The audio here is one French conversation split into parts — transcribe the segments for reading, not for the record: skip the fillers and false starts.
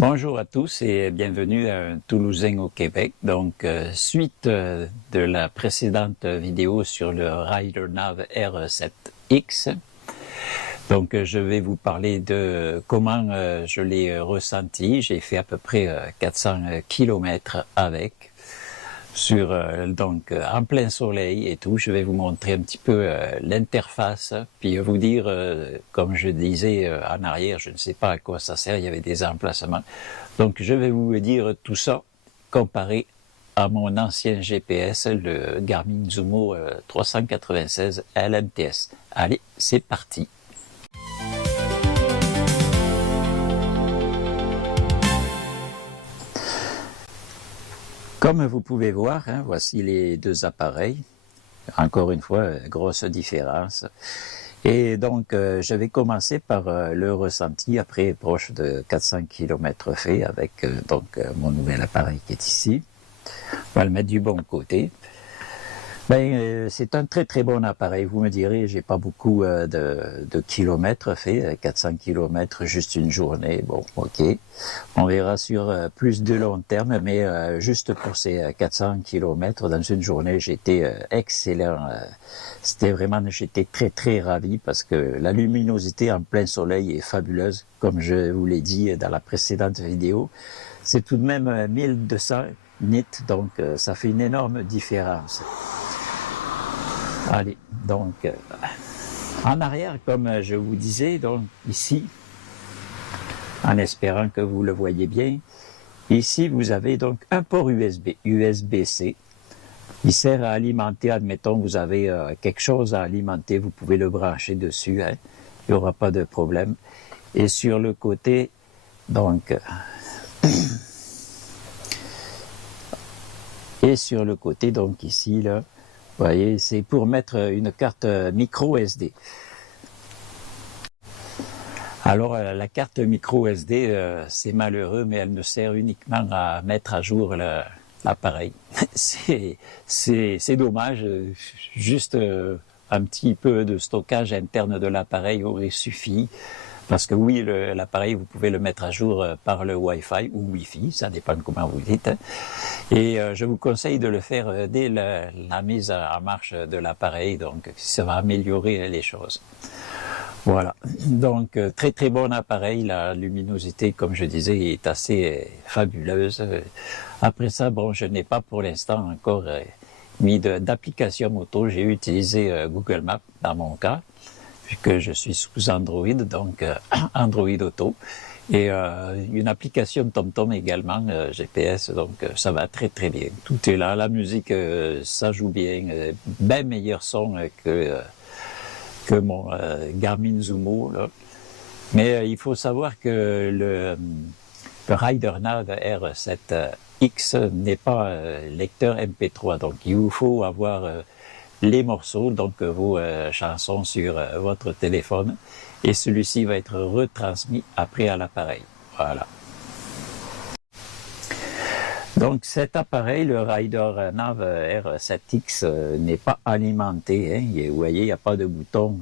Bonjour à tous et bienvenue à un Toulousain au Québec. Donc, suite de la précédente vidéo sur le RiderNav R7X. Donc, je vais vous parler de comment je l'ai ressenti. J'ai fait à peu près 400 km avec, sur donc en plein soleil et tout. Je vais vous montrer un petit peu l'interface, puis vous dire, comme je disais en arrière, je ne sais pas à quoi ça sert, il y avait des emplacements. Donc je vais vous dire tout ça comparé à mon ancien GPS, le Garmin Zumo 396 LMTS. Allez, c'est parti! Comme vous pouvez voir, voici les deux appareils. Encore une fois, grosse différence. Et donc, je vais commencer par le ressenti après proche de 400 km fait avec mon nouvel appareil qui est ici. On va le mettre du bon côté. C'est un très très bon appareil. Vous me direz, j'ai pas beaucoup de kilomètres fait, 400 km juste une journée. Bon, ok. On verra sur plus de long terme, mais juste pour ces 400 km dans une journée, j'étais excellent. J'étais très très ravi parce que la luminosité en plein soleil est fabuleuse, comme je vous l'ai dit dans la précédente vidéo. C'est tout de même 1200 nits, donc ça fait une énorme différence. Allez, donc, en arrière, comme je vous disais, donc ici, en espérant que vous le voyez bien, ici vous avez donc un port USB-C. Il sert à alimenter, admettons, vous avez quelque chose à alimenter, vous pouvez le brancher dessus, il n'y aura pas de problème. Et sur le côté, donc, ici, là, vous voyez, c'est pour mettre une carte micro SD. Alors, la carte micro SD, c'est malheureux, mais elle ne sert uniquement à mettre à jour l'appareil. C'est dommage, juste un petit peu de stockage interne de l'appareil aurait suffi. Parce que oui, l'appareil, vous pouvez le mettre à jour par le Wi-Fi ou Wi-Fi, ça dépend de comment vous dites. Et je vous conseille de le faire dès la mise en marche de l'appareil, donc ça va améliorer les choses. Voilà, donc très très bon appareil, la luminosité, comme je disais, est assez fabuleuse. Après ça, bon, je n'ai pas pour l'instant encore mis d'application moto, j'ai utilisé Google Maps dans mon cas, puisque je suis sous Android, donc Android Auto, et une application TomTom également, GPS, donc ça va très très bien. Tout est là, la musique, ça joue bien, bien meilleur son que mon Garmin Zumo, là. Mais il faut savoir que le RiderNav R7X n'est pas lecteur MP3, donc il vous faut avoir les morceaux, donc vos chansons sur votre téléphone, et celui-ci va être retransmis après à l'appareil. Voilà. Donc cet appareil, le RiderNav R7X, n'est pas alimenté. Vous voyez, il n'y a pas de bouton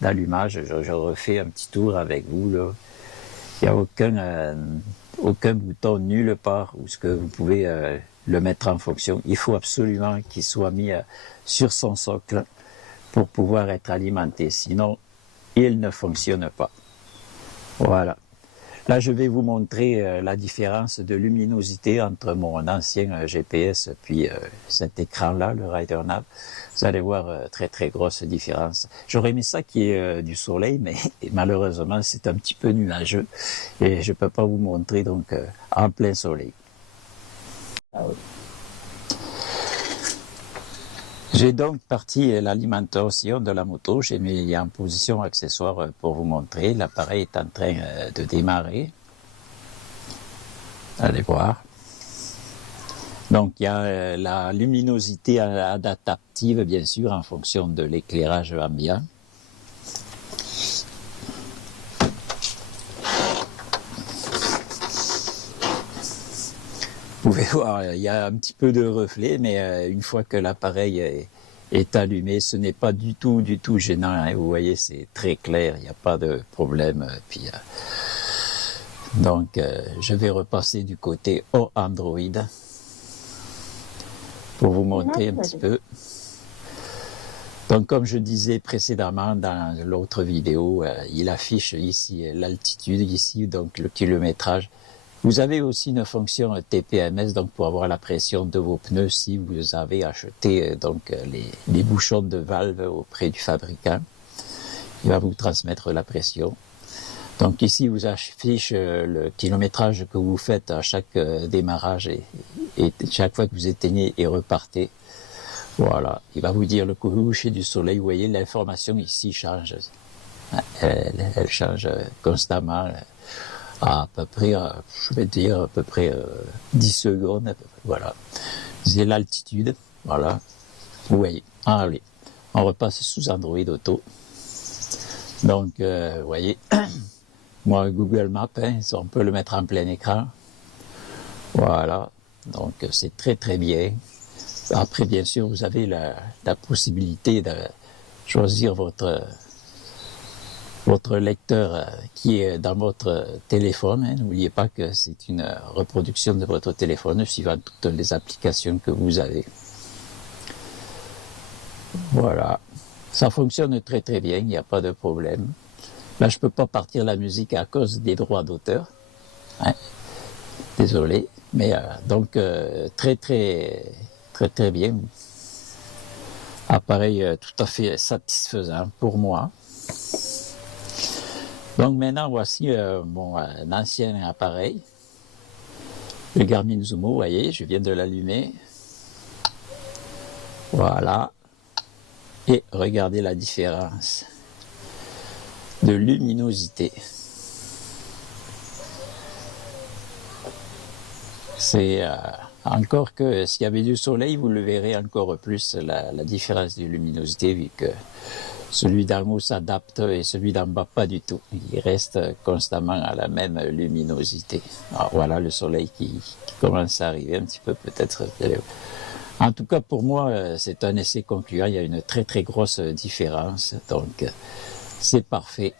d'allumage. Je refais un petit tour avec vous, là. Il n'y a aucun bouton nulle part où ce que vous pouvez le mettre en fonction. Il faut absolument qu'il soit mis sur son socle pour pouvoir être alimenté. Sinon, il ne fonctionne pas. Voilà. Là, je vais vous montrer la différence de luminosité entre mon ancien GPS puis cet écran-là, le RiderNav. Vous allez voir, très très grosse différence. J'aurais aimé ça qui est du soleil, mais malheureusement, c'est un petit peu nuageux et je peux pas vous montrer donc en plein soleil. Ah oui. J'ai donc parti l'alimentation de la moto, j'ai mis en position accessoire pour vous montrer. L'appareil est en train de démarrer. Allez voir. Donc il y a la luminosité adaptative, bien sûr, en fonction de l'éclairage ambiant. Vous pouvez voir, il y a un petit peu de reflet, mais une fois que l'appareil est allumé, ce n'est pas du tout gênant. Vous voyez, c'est très clair, il n'y a pas de problème. Puis Donc, je vais repasser du côté Android pour vous montrer un petit peu. Donc, comme je disais précédemment dans l'autre vidéo, il affiche ici l'altitude, ici donc le kilométrage. Vous avez aussi une fonction TPMS, donc pour avoir la pression de vos pneus si vous avez acheté donc les bouchons de valve auprès du fabricant. Il va vous transmettre la pression. Donc ici, vous affiche le kilométrage que vous faites à chaque démarrage et chaque fois que vous éteignez et repartez. Voilà, il va vous dire le coucher du soleil. Vous voyez, l'information ici change. Elle change constamment à peu près, je vais dire à peu près 10 secondes. Voilà, c'est l'altitude. Voilà, vous voyez. Allez, on repasse sous Android Auto. Donc, vous voyez, moi Google Maps, hein, on peut le mettre en plein écran. Voilà, donc c'est très très bien. Après, bien sûr, vous avez la possibilité de choisir votre lecteur qui est dans votre téléphone. Hein. N'oubliez pas que c'est une reproduction de votre téléphone suivant toutes les applications que vous avez. Voilà, ça fonctionne très très bien, il n'y a pas de problème. Là, je peux pas partir la musique à cause des droits d'auteur. Hein. Désolé, mais donc très bien. Appareil tout à fait satisfaisant pour moi. Donc maintenant, voici mon ancien appareil, le Garmin Zumo, vous voyez, je viens de l'allumer. Voilà. Et regardez la différence de luminosité. C'est encore que s'il y avait du soleil, vous le verrez encore plus, la différence de luminosité, vu que celui d'en haut s'adapte et celui d'en bas pas du tout. Il reste constamment à la même luminosité. Alors voilà le soleil qui commence à arriver un petit peu peut-être. En tout cas, pour moi, c'est un essai concluant. Il y a une très très grosse différence. Donc, c'est parfait.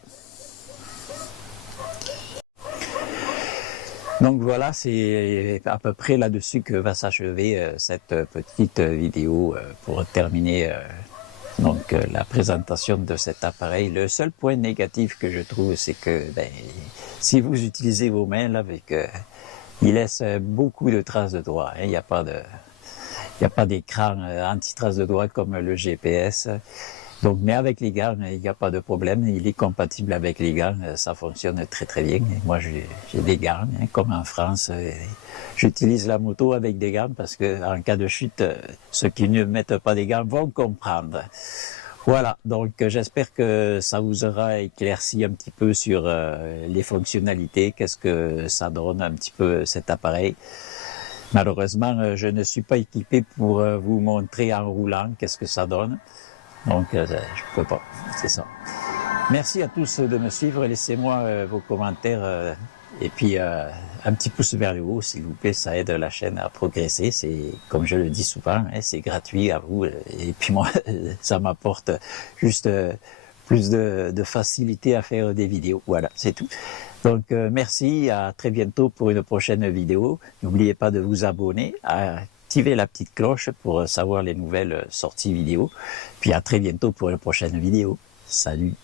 Donc voilà, c'est à peu près là-dessus que va s'achever cette petite vidéo pour terminer donc la présentation de cet appareil. Le seul point négatif que je trouve, c'est que si vous utilisez vos mains, là, il laisse beaucoup de traces de doigts. Hein. Il n'y a pas d'écran anti-traces de doigts comme le GPS. Donc, mais avec les gants, il n'y a pas de problème. Il est compatible avec les gants. Ça fonctionne très très bien. Et moi, j'ai des gants, hein, comme en France. J'utilise la moto avec des gants parce que en cas de chute, ceux qui ne mettent pas des gants vont comprendre. Voilà. Donc, j'espère que ça vous aura éclairci un petit peu sur les fonctionnalités. Qu'est-ce que ça donne un petit peu cet appareil. Malheureusement, je ne suis pas équipé pour vous montrer en roulant qu'est-ce que ça donne. Donc, je ne peux pas, c'est ça. Merci à tous de me suivre. Laissez-moi vos commentaires et puis un petit pouce vers le haut, s'il vous plaît. Ça aide la chaîne à progresser. C'est, comme je le dis souvent, hein, c'est gratuit à vous. Et puis moi, ça m'apporte juste plus de facilité à faire des vidéos. Voilà, c'est tout. Donc, merci. À très bientôt pour une prochaine vidéo. N'oubliez pas de vous abonner, activer la petite cloche pour savoir les nouvelles sorties vidéo. Puis à très bientôt pour une prochaine vidéo. Salut!